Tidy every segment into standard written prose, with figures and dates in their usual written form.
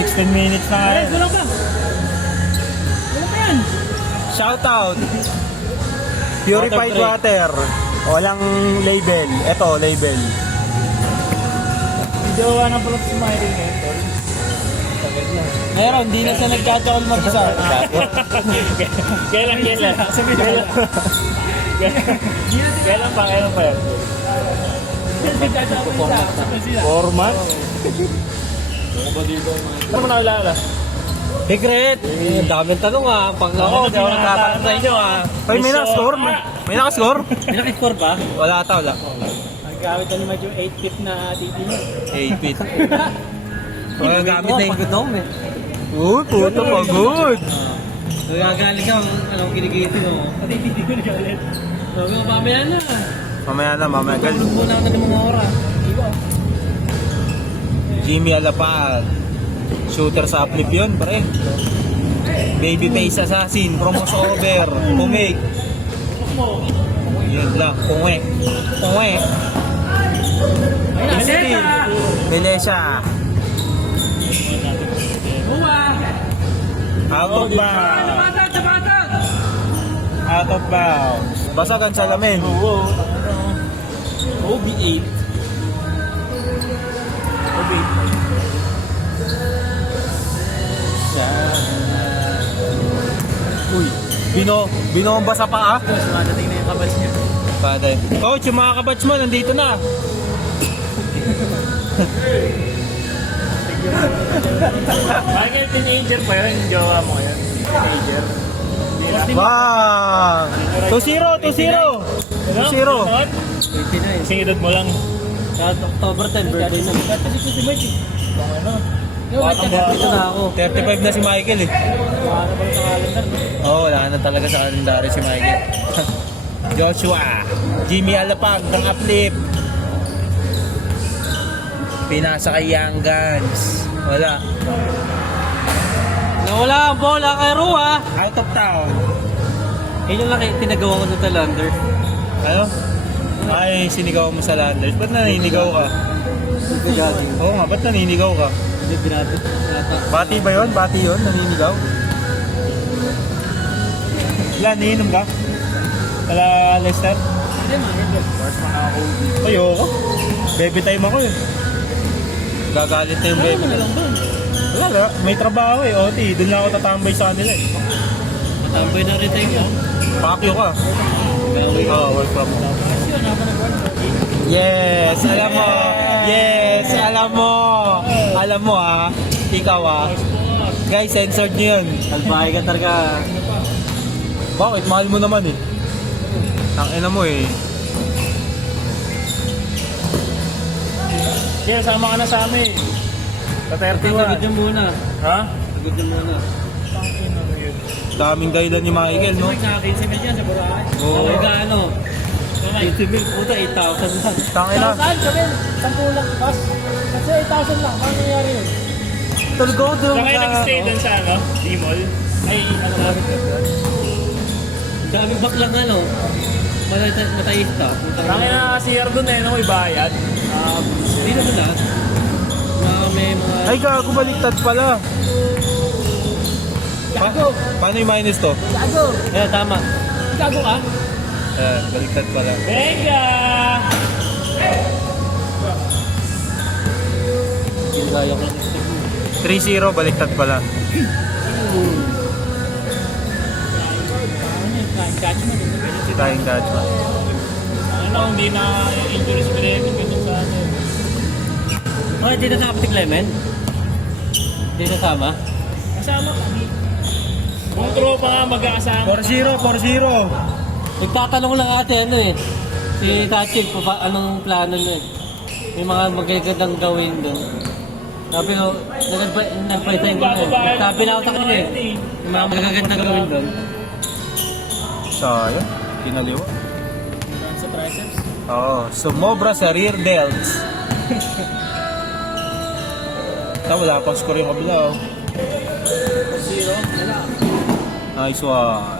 16 minutes na nga. Wala pa. Wala pa yan. Shoutout. Purified water. Walang label. Ito, label. Hindi ko ng pulot si Myrie ngayon, tol. Meron, hindi na siya nagkachakal mag-isa. Kailan? Kailan pa yan? 4 months? Ano mo nakilala? Secret! Daming tanong Pag ako, hindi ako nagtatanong sa inyo Ay, may nakascore? May nakascore? May nakiscore ba? Wala ata, wala. Naggamit na naman yung 8-feet na TV niya. 8 feet. Wala gamit na yung Pagod ako eh. Uy, puto, pagod. Nagagaling ka, anong kinigitin mo? Pati hindi ko nagalit. Sabi ko, mamaya na. Mamaya. Tulog muna ako ng mga oras. Iba. Jimmy Alapag. Shooter sa uplift yun, pare. Babyface assassin, promos over, pumig. Yun lang, punge. Melesha. Out of bounds. Out of bounds. Basag ang salamin. OB8. Uy, binomba sa paa. Madating na yung kabals niya. Pade. Coach, yung mga kabats mo, nandito na. Bakit teenager pa yun? Yung jowa mo yan? Teenager? Bang! 2-0. 2-0. 29. Kasing edad mo lang. Sa October 10, birthday na. Kasi ko si Mike. Ito na ako. 35 na si Michael eh. Wala na pala sa calendar. Wala na talaga sa kalendary si Michael. Joshua, Jimmy Alapag ng uplift. Pinasa kay Young Guns. Wala. Nawala ang bola kay Rua. Out of town. Yun yung laki, tinagawa ko sa Talander. Ano? Ay, sinigaw mo sa Landers. Ba't naninigaw ka? Hindi gagi. Oo nga, ba't naninigaw ka? Hindi grabe. Bati ba yun? Bati yun? Naninigaw? Ilan, niinom ka? Kala Lester? Hindi man, hindi. Ayoko. Baby time ako eh. Gagalit na yung baby. Wala, may trabaho eh. OT, doon lang ako tatambay sa kanila eh. Matambay na rin tayo. Pakyo ka. Oo, work from home. Yes, alam mo. Yes, alam mo. Alam mo Ikaw Guys, censored nyo yun. Albahay ka talaga. Bakit? Mahal mo naman eh. Tangina mo eh. Sige, sama ka na sa amin. Sa Sagod 31. niyo muna. Ha? Sagod niyo muna. Daming dahilan ni Michael, no? Nakaka-15 mil yan sa Boracay. Oo. Ay, gaano? 15 mil, puta, 8,000 lang. Tangina. Saan kami? 10 lang, pas. Kasi 8,000 lang. Paano nangyari yun? Tulog ako doon Saan kayo nag-stay dun sa D-Mall? Ay, ano ba? Daming baklang matayista. Tangin na CR dun no? May bayad. Hindi naman lahat. May mga... Ay, gago, baliktad pala. Gago! Paano yung minus to? Gago! Yeah, tama. Gago ka? Baliktad pala. Venga! Ginagaya ko lang. 3-0, baliktad pala. Flying Dutchman. Ano, hindi na injuries related ka dun sa ano. Oh, dito sa Kapit Clement? Dito sama? Kasama kami. Kung tropa nga mag-aasama. 4-0. Nagtatanong lang ate si Tachig, anong plano nun? May mga magagandang gawin doon. Sabi ko, nagpaisayin ko na. Sabi na ako sa kanila May mga magagandang gawin doon. Sayang, kinaliwa. Sa triceps. Oo, sumobra sa rear delts. Wala pang score yung kabila 0. Nice one.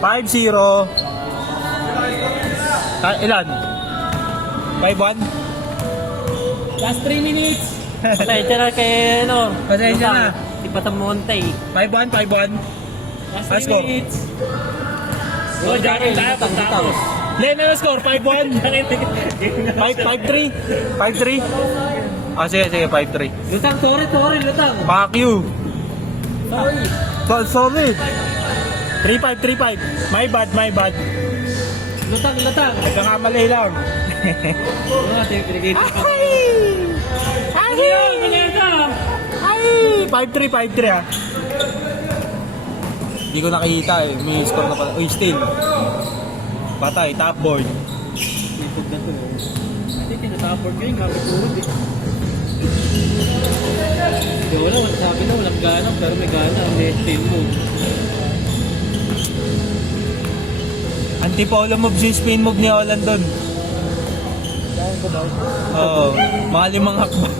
5-0. Ilan? 5-1? Last 3 minutes. Pasensya na kay, ano. Pasensya na. Si Patamonte. 5-1, 5-1. Let's go. Oh, jacket tayo pagtapos. Len, ano score? 5-1? 5-3? 5-3? Ah, sige, 5-3. Lutang, sorry, Lutang. Fuck you. Sorry. Sorry. 3-5. My bad. Lutang. Nagkakamali lang. Ano, pinigil. Ay! 5-3 ah. Hindi ko nakita eh. May score na pala. Uy, still. Patay, top board. Ipog na to. Hindi, tinatapord ko yun. Kapit tuhod eh. Wala, sabi na walang gana. Pero may gana. May tail mo. Antipolo move yung spin move ni Holland doon. Oo. Mga 5 hakbang.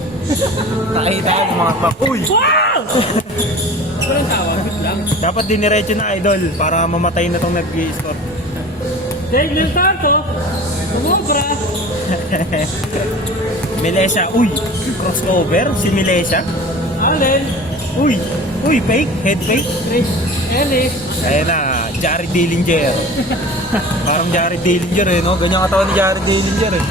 Nakita ng mga hakbang. Uy! Wow! Walang tawa. Bit lang. Dapat diniretso na idol para mamatay na tong nag-i-stop. Dahil Lutang ko. Sumobra. Melesha. Uy! Crossover? Si Melesha? Allen. Uy, fake? Head fake? Chris Ellis. Ayan na, Jared Dillinger. Parang Jared Dillinger eh, no? Ganyan katawan ni Jared Dillinger eh.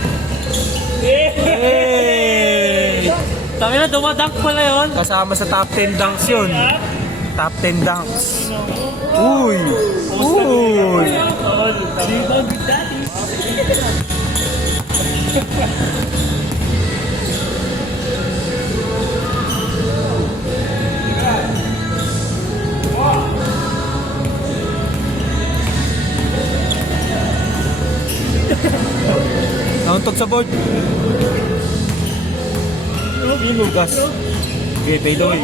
Hey! Sabi na, dumadank pala yun. Kasama sa top 10 dunks yun. Top 10 dunks. Uy! Rebound with daddy. Nauntog sa board. Ilugas. Okay, fade away.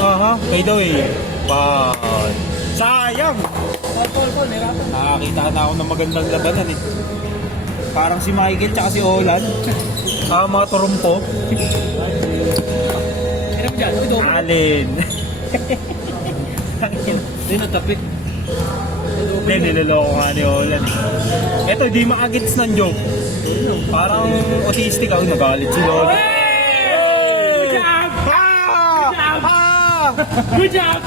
Aha, fade away. Sayang! Nakakita na ako ng magandang labanan eh. Parang si Michael tsaka si Olan. Mga turumpo. Hirap dyan. Ito. Alin. Hindi natapik. Hindi, niloloko nga ni Olan. Eto, di makagits ng joke. Parang autistic ako, nagalit si Lola. Good job! Good job!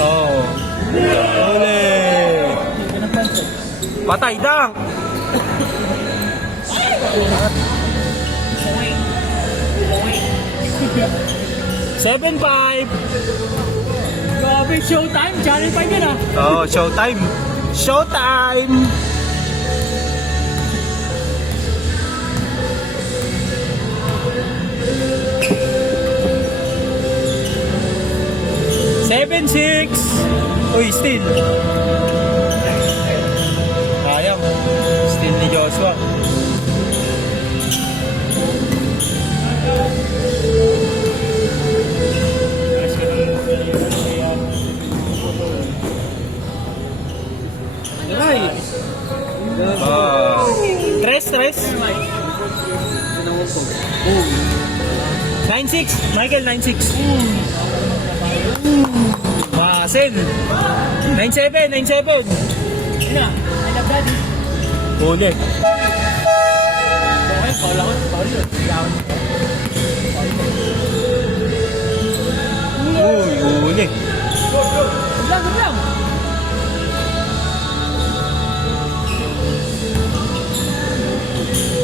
Oh. Ole. Patay dang. Seven five. Grabe, showtime! Channel 5 yun ah! Oh, showtime. Showtime. Seven six. Uy, still. Sayang. Still ni Joshua. Ay! Tres. 9-6. Michael, 9-6. Masin. 9-7. Yun na! I love daddy! Huli. Okay, paul ako. Paul yun. Uy, huli. Good lang!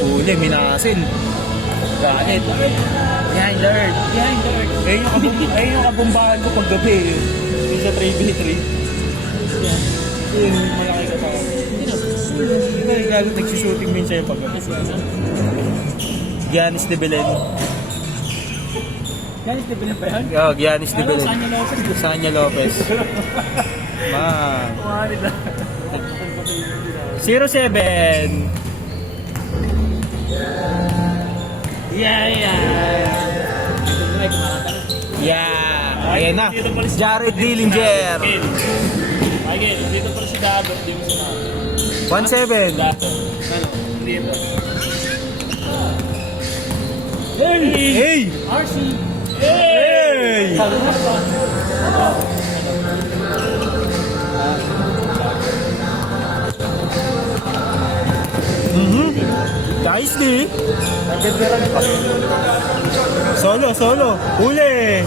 Huli, minasin. Galit. Behind the earth. Ayun yung kabumbahan ko paggabi eh. Yung sa 3v3. Yun, malaki ka pa. Hindi na galit nagsushooting minsan yung paggabi. Giannis de Belen. Ganis na bilang ba yan? Oh, Giannis de Belen. Sanya Lopez. Sanya Lopez. Man. Kumari na. 0-7. Yeah. Ayan na. Jared Dillinger. Michael, dito pa rin si Dabot, di mo sinabi. 1-7. Dabot. Ano? Dito. Hey! RC. Hey! Nice di. Solo. Huli.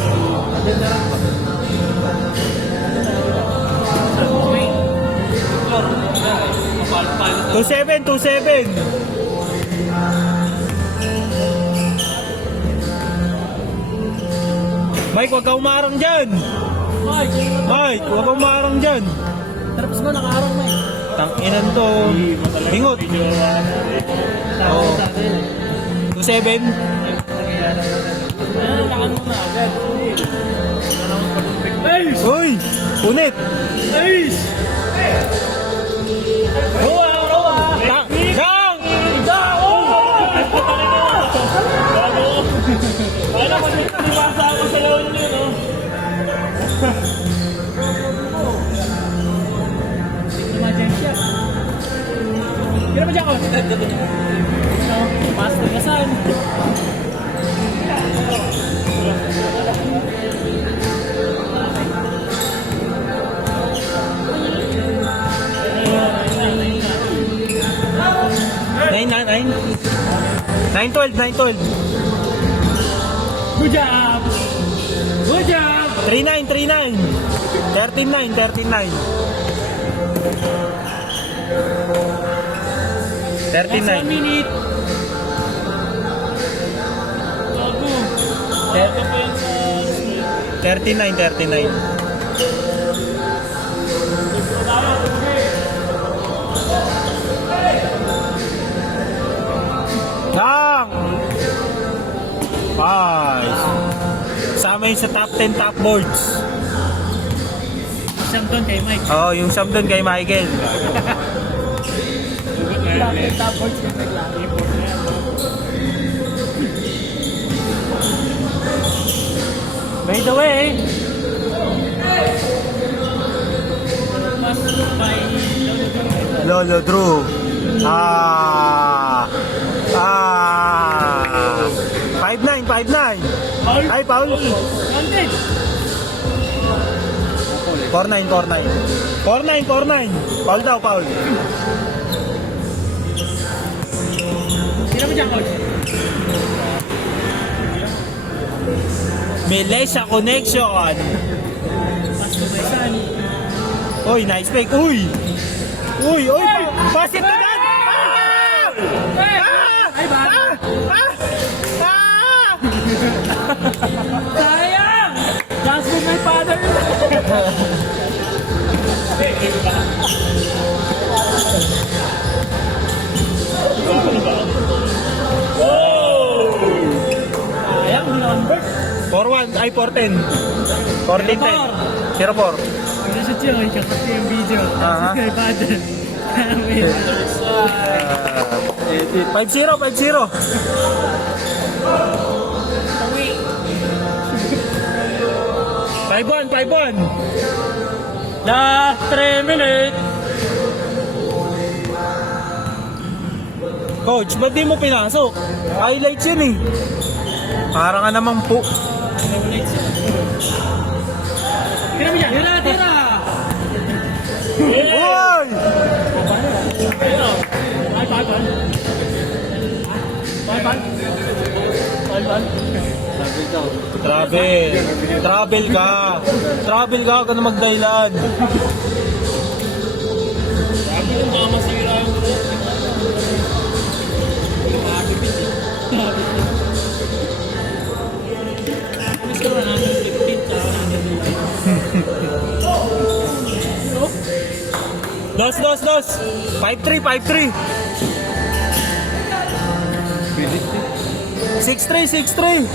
27. Mike, huwag ka umarang dyan. Mike, huwag ka umarang dyan. Tapos mo nakaharang mo eh. Tanginan to. Bingot. Oo. 27. Lakan mo na agad. Uy! Punit! Ace! Roa! Dang! Wala ko dito, di ba ako sa lawan niyo, no? Emergency. Kira mo dyan ko? Master ka saan? Nine. 9-12. Good job! Good job! 3-9. 13-9. 1 minute! Gago! 39. Dang! Nice. Sama yun sa top 10 top boards. Isang doon kay Mike. Oh, yung sub doon kay Michael. Top boards kay Mike lang. By the way, Lolo Drew. 5-9. Ay, Paul. 110! 4-9. Paul daw, Paul. Sino mo dyan, coach? Melesa Connection. Mas kumaisan. Uy, nice fake. Uy, pass it to that. Ay, ba? Sayang! Just with my father. Sayang, number. 4-1, ay 4-10. 14-10. 0-4. Ano siya siya, ikakati yung video. Aha. With my father. 5-0. 5-1. Last 3 minutes. Coach, ba't di mo pinasok? Highlights yun eh. Para ka namang po. Tira mo dyan. Tira. Uy! Travel ka. Huwag ka na magdahilan. Dos. 5-3. 6-3.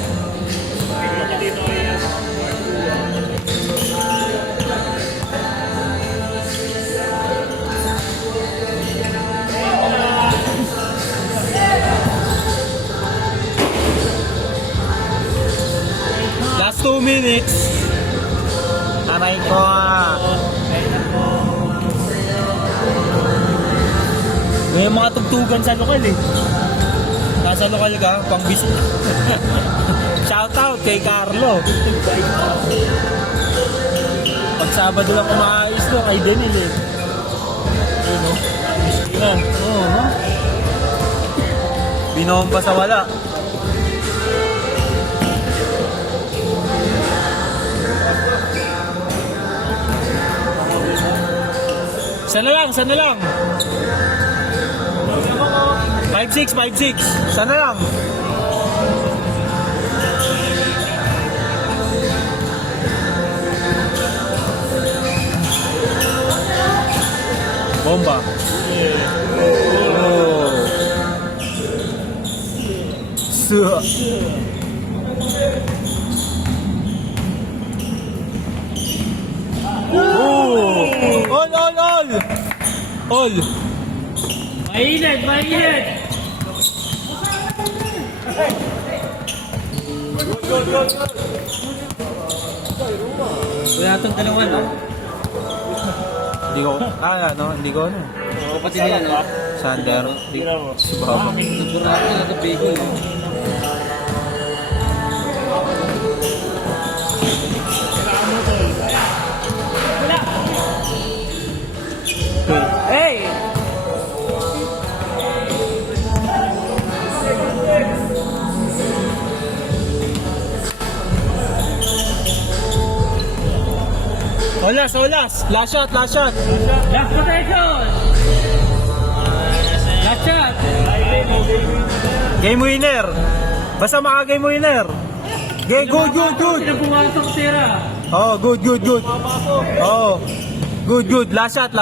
Last 2 minutes. Aray ko May mga tugtugan sa lokal eh. Nasa lokal ka, pang business. Shoutout kay Carlo. Pag Sabado lang kumaayos to, kay Denil eh. Ayun o. Oo, ha? Binomba sa wala. Sana lang. 5-6. Sana lang. Bomba. Oh. Oh. All. Mainit! Wala itong dalawa, no? Hindi ko ano. Kapatid nila, no? Sander. Subaba. Sigurado talaga bagel, no? Hey! Olas. Last shot. Last protection! Last shot! Game winner. Basta maka-game winner. Good. Sino pumasok, tira? Oh, good. Oh. Good. Last shot.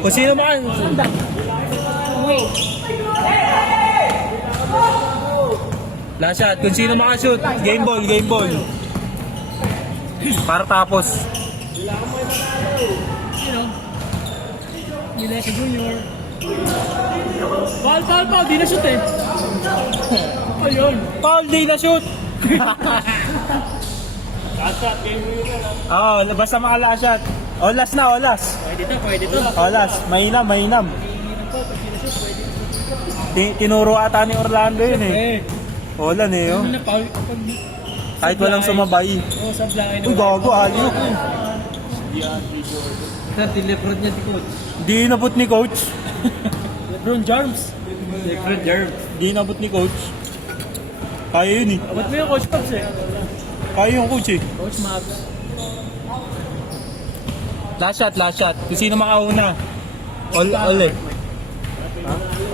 Kung sino maka... Last shot. Kung sino maka-shoot, game ball. Para tapos. Sino? Milesa Junior. Foul, di na shoot eh. Ayun. Foul, di na shoot. Oh, basta maka-last shot. Olas na. Pwede to. Olas, mainam. Tinuro ata ni Orlando yun eh. Olan eh, oh. Ano na foul kapag... Kahit walang sumabay. Oo, sa blind. Uy, gago, aliw. Sir, Lebron niya si coach. Di inabot ni coach. Lebron James. Di inabot ni coach. Kaya yun eh. Abot mo yung coach Pops eh. Kaya yung coach eh. Coach Max. Last shot. Kung sino makauna. All eh.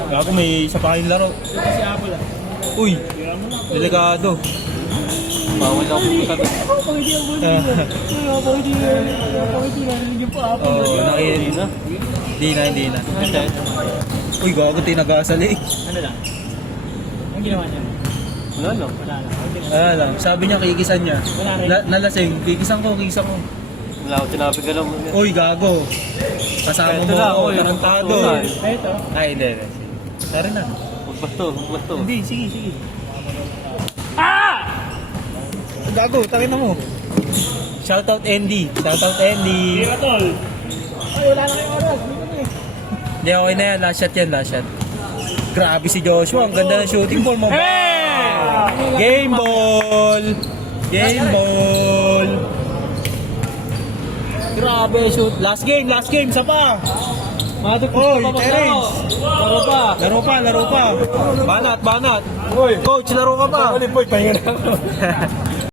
Gago, may isa pa kayong laro. Ito si Apple ah. Uy, delikado. Bawal ako pumunta doon. Pwede ang bully. Pwede narinig pa Apple. Oo, nakikinig na. Hindi na. Uy, gago, tinagasa leeg. Ano lang? Ang ginawa niya? Wala lang. Wala lang. Sabi niya, kikisan niya. Wala rin. Nalasing. Kikisan ko. Wala ko tinabi ka lang. Uy, gago. Kasama mo ako. Tarantado. Ito. Ay, hindi. Tara na. Magbasto. Hindi, sige. Ah! Gago, takin na mo. Shoutout Andy. Tol. Ay, wala na kayong oras. Hindi, okay na yan. Last shot. Grabe si Joshua. Ang ganda ng shooting ball mo. Game ball. Grabe shoot. Last game. Isa pa. Matik Oy, pa Terence. Laro pa. Laro pa. Banat. Coach, laro ka pa. Pahinga na ako.